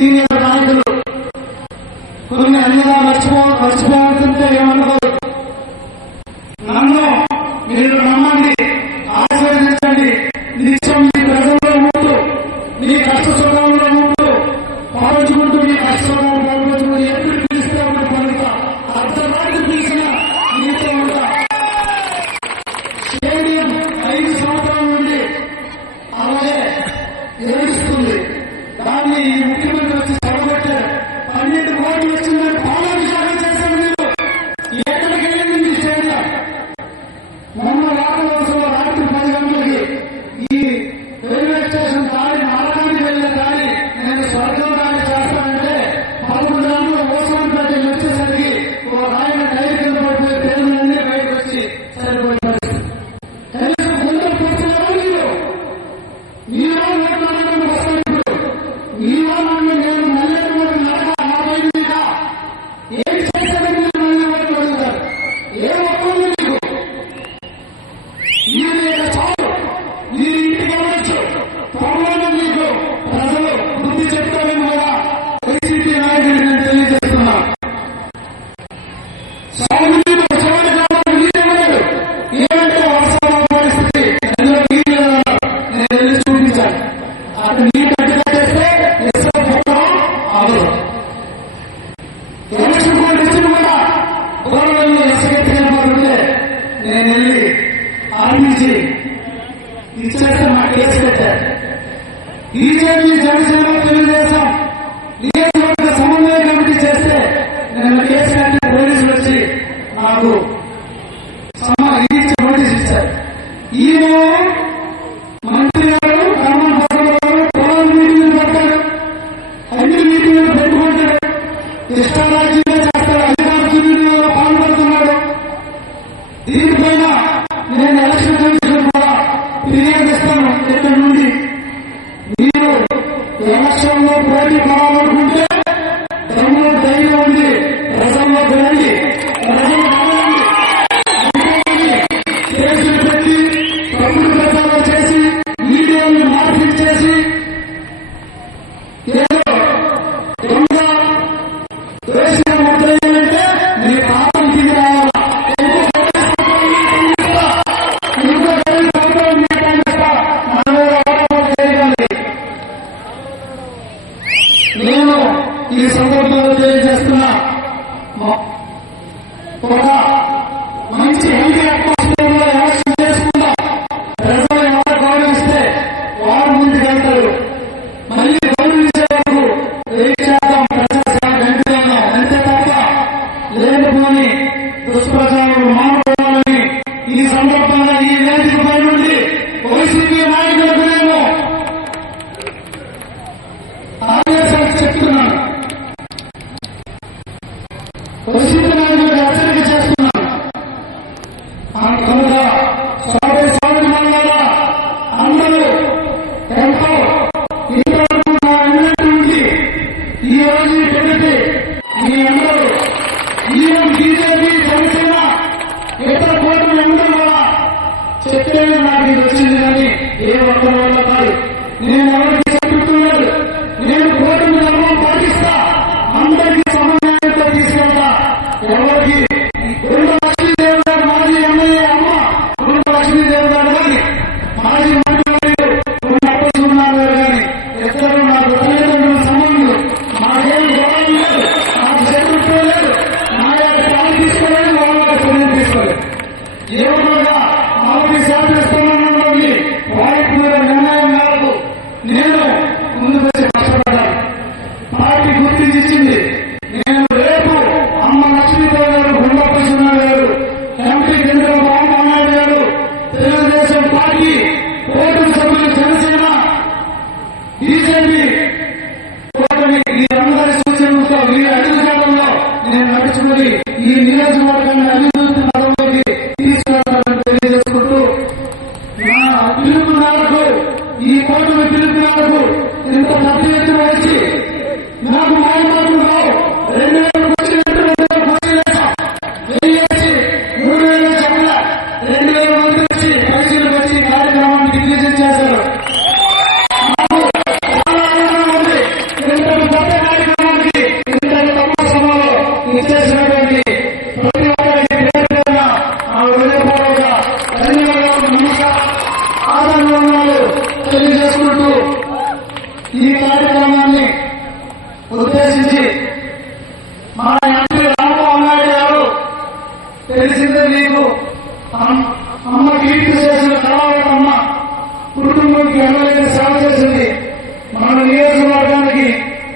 Senior నాయకులు కొన్ని అన్నిగా మర్చిపోతుంటే ఏమనుకోరు. నన్ను మీరు నమ్మండి, ఆశీర్వదించండి. నిత్యం మీ ప్రజల్లో ఉంటూ, మీ కష్ట సుఖంలో ఉంటూ, పాల్చుకుంటూ, మీ కష్టాలను పాల్పంచుకుంటూ ఎప్పుడు పిలిస్తే ఉన్న పనుక అర్ధరాత్రి పిలిచిన మీతో ఉంటా. స్టేడియం 5 సంవత్సరాల నుండి అలాగే ఏడుస్తుంది. దాన్ని ఈ ముఖ్యమంత్రి వచ్చి సడగొట్టారు. 12 కోట్లు వచ్చిందని పాలాభిషేకం చేశారు. మీరు ఎక్కడికి వెళ్ళింది స్టేడియం? మొన్న వారణాసిలో రాత్రి 10 గంటలకి ఈ రైల్వే స్టేషన్ దారి నరకానికి వెళ్లే దారి నేను స్వర్గం దారి చేస్తానంటే 11 గంటల ఓసాన్ దగ్గర వచ్చేసరికి ఒక ఆయన టైర్ కింద పడిపోయి పేర్లన్నీ బయటకు వచ్చి సరిపోయిన పరిస్థితి. కనీసం ముందు కూర్చున్నారు మీరు. మీలో నోట్లను వస్తాను. మీలో నన్ను నేను మళ్ళీ నరక నా బయట మీద ఏం చేశారని మీరు మళ్ళీ ఓట్లు అడుగుతారు. ఏ ఒప్పంది మీకు? మీరు ఇక చాలు. మీరు ఇంటికి వెళ్ళచ్చు. త్వరలోనే మీకు ప్రజలు బుద్ధి చెప్తారని కూడా వైసీపీ నాయకుడికి నేను తెలియజేస్తున్నా. సాగునీరు చివరి కాలంలో నీరు ఇవ్వలేదు. ఏమంటే వర్షాల పరిస్థితి అందులో నీళ్ళు నేను వెళ్ళి చూపించాను. అటు నీరు కట్టిస్తే ఎస్ఐ పొక్కడం అవదు. ఎలక్షన్ కోడ్ ఇచ్చిన కూడా గవర్నమెంట్ ఎస్ఐ ఉంటే నేను వెళ్ళి ఆర్మించి ఇచ్చేస్తే మా కేసు పెట్టారు. బీజేపీ, జనసేన, తెలుగుదేశం నియోజకవర్గ సమన్వయ కమిటీ చేస్తే నేను కేసు కట్టిన పోలీసులు వచ్చి నాకు నోటీస్ ఇచ్చారు. ఈయన మంత్రి గారు కర్మం పక్కన పొలాలు మీటింగ్లు పెడతాడు, అన్ని మీటింగ్లు పెట్టుకుంటాడు, ఇష్టారాజ్యంగా చేస్తాడు, అధికార దుర్వినియోగంలో పాల్పడుతున్నాడు. దీనిపైన నేను ఎలక్షన్ కమిషన్ కూడా ఫిర్యాదు ఇస్తాను. ఇక్కడ నుండి మీరు ఎలక్షన్ లో పోటీ కావాలనుకుంటే దమ్ము ధైర్యం ఉంది, ప్రజల్లో వెళ్ళండి, ప్రజలు కావాలండి. కేసులు పెట్టి తప్పుడు ప్రచారం చేసి మీడియాను మార్పిడి చేసి ఏదో దొంగ వేసిన ముద్రయ్యాలంటే మీ పాపం దిగి రావాలా? నేను ఈ సందర్భంలో తెలియజేస్తున్నా, ఒక మంచి హెల్తీ అట్మాస్ఫియర్ లో ఎలక్షన్ చేసుకుందాం. ప్రజలు ఎవరు గౌరవిస్తే వారు ముందుకెళ్తారు. మళ్ళీ గౌరవించే వరకు వెయిట్ చేద్దాం. ప్రజాసేవ వెంటనే అంతే తప్ప లేకపోని దుష్ప్రచారాలు మానుకోవాలని ఈ సందర్భంగా ఈ వేదికపై నుండి వైసీపీ నాయకులకు నేను ఆదేశాలు చెప్తున్నాను. వైసీపీ నాయకులకు హెచ్చరిక చేస్తున్నాను. కనుక స్వామి మండల అందరూ ఎంతో ఇంతవరకు నా అన్నటువంటి ఈ రోజు పెడితే మీ అందరూ ఈవెన్ బీజేపీ, జనసేన, ఇతర కూటమి అందరూ కూడా చెప్తేనే నాకు ఇది వచ్చింది కానీ ఏ ఒక్కరి వల్ల కాదు. నేను ఎవరికి చెప్తున్నాడు, నేను కూటమి ధర్మం పాటిస్తా, అందరికీ సమన్వయంతో తీసుకెళ్తా. కార్యక్రమాన్ని ఉద్దేశించి మన ఎంపీ రామ్మోహన్ నాయుడు గారు తెలిసిందే మీకు అమ్మ కీర్తి చేసిన కళావతమ్మ కుటుంబానికి ఎమ్మెల్యేగా సేవ చేసింది. మన నియోజకవర్గానికి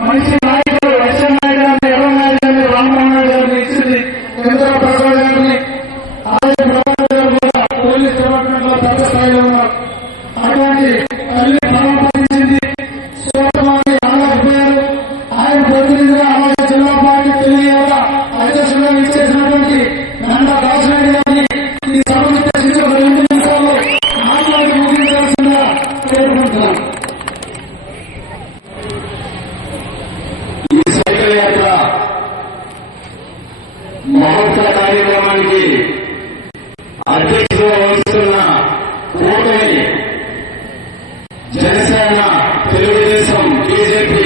మంచి నాయకుడు నాయుడు గారిని నాయుడు గారిని రామ్మోహన్ నాయుడు గారిని ఇచ్చింది చంద్ర ప్రసాద్ గారిని. అలాగే ప్రభాకర్ గారు కూడా పోలీస్ డిపార్ట్మెంట్ లో పెద్ద స్థాయిలో ఉన్నారు. అటువంటి తల్లి పరమపరిచింది సోటమాని ఆలకపోయారు. ఆయన ప్రతినిధిగా అలాగే జిల్లా పార్టీ తెలియక అధ్యక్షులుగా ఇచ్చేసినటువంటి నంద రాజనాయుడు గారిని ఈ సభను ఉద్దేశించి 2 నిమిషాలు మాట్లాడి ముగించాల్సిందిగా కోరుకుంటున్నాను. ఈ సైకిల్ యాత్ర మహోత్సవ కార్యక్రమానికి అధ్యక్షులుగా వహిస్తున్న కూటమి జనసేన, తెలుగుదేశం, బీజేపీ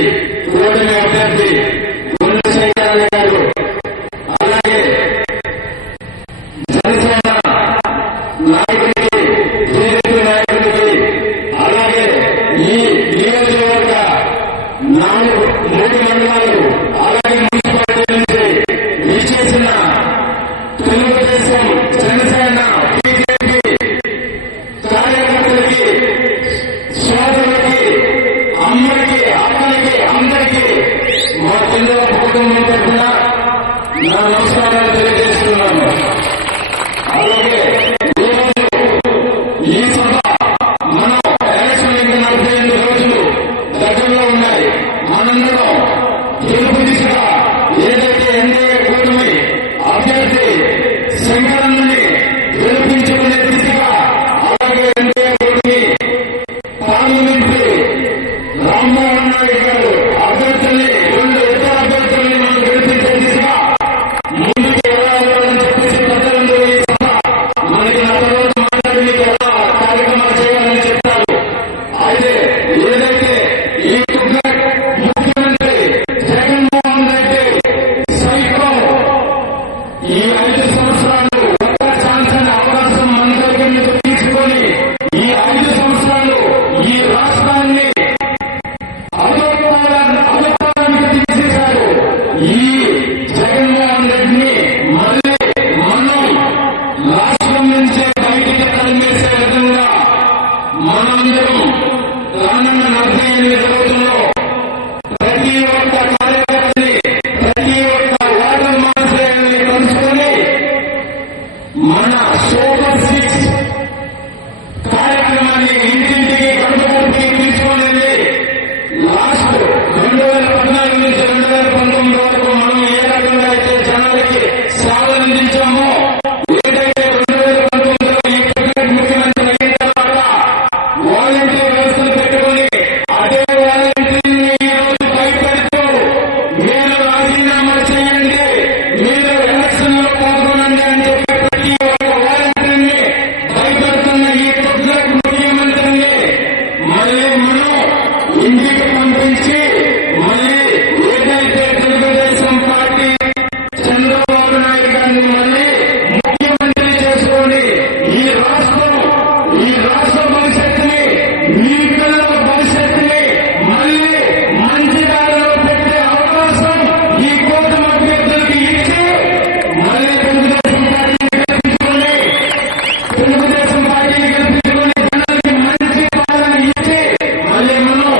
కూటమి అభ్యర్థి గుండెశేఖర్ గారు, అలాగే జనసేన నాయకుడికి, బీజేపీ నాయకుడికి, అలాగే ఈ నియోజకవర్గ 3 మండలాలు అలాగే మున్సిపాలిటీ నుంచి విచ్చేసిన తెలుగుదేశం, జనసేన, బీజేపీ కార్యకర్తలకి, సోదరులకి, అమ్మలకి, అక్కలకి, అందరికీ మా తెలుగు కుటుంబం తరఫున నా నమస్కారాలు తెలియజేస్తున్నాను. అలాగే ఈ సభ మనం ఎలక్షన్ 48 రోజులు దగ్గరలో ఉన్నాయి. మనందరం గెలుపు దిశగా ఏదైతే ఎన్డీఏ కూటమి అభ్యర్థి శంకరన్నని గెలిపించుకునే దిశగా, అలాగే ఎన్డీఏ కూటమి పార్లమెంటరీ రామ్మోహన్ నాయుడు గారు అభ్యర్థుల్ని 2 ఇతర అభ్యర్థుల్ని మనం గెలిపించే దిశగా ముందుకు వెళ్ళాలని చెప్పేసి ప్రజలందరూ ఈ సభ మనకి నా తర్వాత మాట్లాడి మీకు ఎలా కార్యక్రమాలు చేయాలని చెప్తారు. అయితే ఏదైతే ఈ ముఖ్యమంత్రి జగన్మోహన్ రెడ్డి సైకో ఈ 5 సంవత్సరాలు ఒక్క ఛాన్స్ అనే అవకాశం మన దగ్గర నుంచి తీసుకొని ఈ 5 సంవత్సరాలు ఈ రాష్ట్రాన్ని అదుపానికి తీసేశారు. ఈ జగన్మోహన్ రెడ్డిని మళ్ళీ మనం రాష్ట్రం నుంచే బయటికి తరిమేసే విధంగా మనందరం రానున్న 48 రోజుల్లో ప్రతి ఒక్క కార్యకర్తని, ప్రతి ఒక్క వార్డు మాత్రాన్ని కలుసుకొని మన సూపర్ 6 కార్యక్రమాన్ని ఇంటింటికి గడపకి తీసుకొని వెళ్ళి లాస్ట్ 2014 నుంచి 2019 వరకు మనం ఏ రకంగా అయితే జనాలకి సేవలు అందించామో, ఏదైతే 2019లో ఈ క్రికెట్ ముఖ్యమంత్రి అయిన తర్వాత వాలంటీర్ వ్యవస్థను పెట్టుకుని అదే వాలంటీర్ని ఈ రోజు భయపెడుతూ మీరు రాజీనామా చేయండి, మీరు ఎలక్షన్ లో పాల్గొనండి అని చెప్పి ప్రతి ఒక్క వాలంటీర్ని భయపెడుతున్న ఈ క్రికెట్ ముఖ్యమంత్రిని మళ్ళీ మనం ఇంటికి పంపించి మళ్ళీ ఏదైతే తెలుగుదేశం పార్టీ చంద్రబాబు నాయుడు గారిని మళ్ళీ ముఖ్యమంత్రి చేసుకొని ఈ రాష్ట్ర భవిష్యత్తుని, మీ పిల్లల భవిష్యత్తుని మళ్ళీ మంచి దారిలో పెట్టే అవకాశం ఈ కూటమి అభ్యర్థులకి ఇచ్చి మళ్ళీ తెలుగుదేశం పార్టీని గెలిపించుకొని జనానికి మంచి పాలన ఇచ్చి మళ్ళీ మనం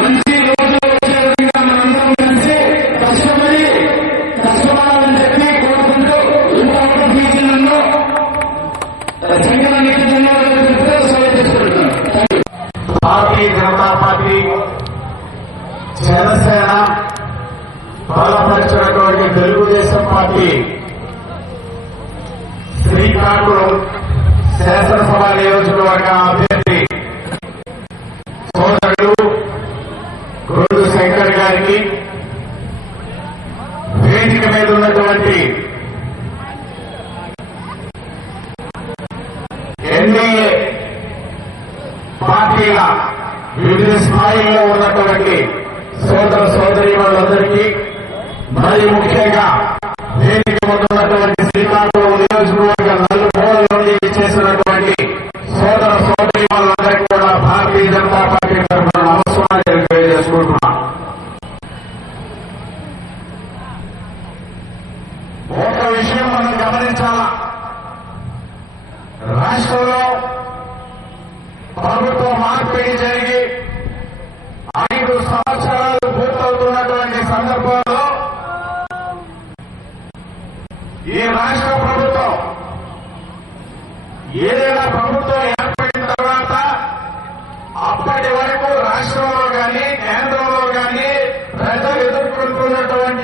మంచి రోజులు వచ్చే విధంగా మనందరం కలిసి కష్టపడాలని చెప్పి కోరుకుంటూ ఇంతవరకు బీజీ నన్ను శంకరానికి ధన్యవాదాలు చెప్తూ సెలవు తీసుకుంటున్నాను. భారతీయ జనతా పార్టీ, జనసేన బలపరిచినటువంటి తెలుగుదేశం పార్టీ శ్రీకాకుళం శాసనసభ నియోజకవర్గ అభ్యర్థి సోదరుడు గుండు శంకర్ గారికి, వేదిక మీద ఉన్నటువంటి ఎన్డీఏ పార్టీల వివిధ స్థాయిల్లో ఉన్నటువంటి సోదర సోదరీమణులందరికీ, మరి ముఖ్యంగా వేదిక ఉన్నటువంటి శ్రీకాకుళం నియోజకవర్గ నలుమూలల నుండి చేసినటువంటి సోదర సోదరీమణులందరికీ కూడా భారతీయ జనతా పార్టీ తరఫున నమస్కారాలు తెలియజేసుకుంటున్నాం.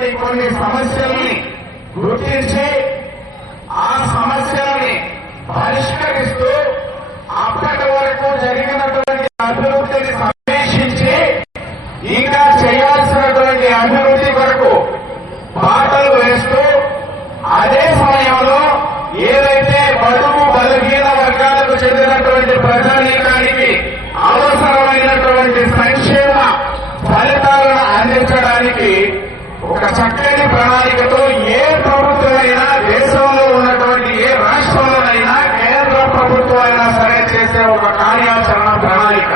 ఉన్నటువంటి కొన్ని సమస్యల్ని గుర్తించి ఆ సమస్యల్ని పరిష్కరిస్తూ అప్పటి వరకు జరిగినటువంటి అభివృద్ధిని సమీక్షించి ఇంకా చేయాల్సినటువంటి అభివృద్ధి కొరకు బాటలు వేస్తూ అదే సమయంలో ఏదైతే బడుగు బలహీన వర్గాలకు చెందినటువంటి ప్రజానీకానికి అవసరమైనటువంటి సంక్షేమ ఫలితాలను అందించడానికి ఒక చక్కని ప్రణాళికతో ఏ ప్రభుత్వమైనా దేశంలో ఉన్నటువంటి ఏ రాష్ట్రంలోనైనా కేంద్ర ప్రభుత్వం అయినా సరే చేసే ఒక కార్యాచరణ ప్రణాళిక